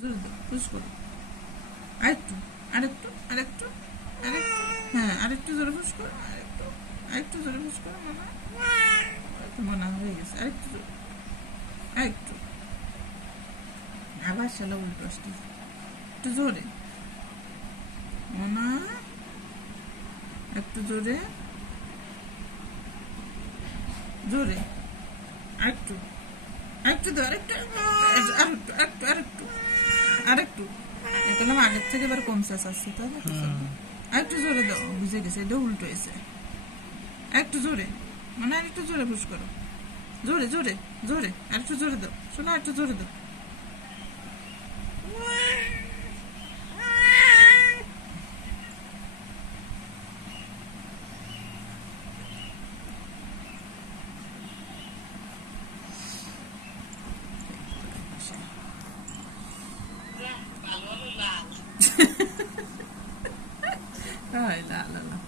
জোরে দাও, পুশ করো। আরেকটু, আরেকটু, আরেকটু, আরেকটু। হ্যাঁ, আরেকটু জোরে পুশ করো, আরেকটু, আরেকটু জোরে পুশ করো। মনে হয়ে গেছে। আরেকটু জোরে, আরেকটু। আবার শালা উল্টো আসতেছে। একটু জোরে মনা, একটু জোরে, জোরে। আরেকটু, আরেকটু দাও, আরেকটু, আরেকটু, আরেকটু, আরেকটু, আরেকটু। এখন আগের থেকে এবার কমছে আসছে, তাই না? আরেকটু জোরে দাও, বুঝে গেছে, এটা উল্টো হয়েছে। আরেকটু জোরে, মানে আরেকটু জোরে পুশ করো। জোরে জোরে জোরে, আরেকটু জোরে দাও, শোনো, আরেকটু জোরে দাও। Ay, la, la, la.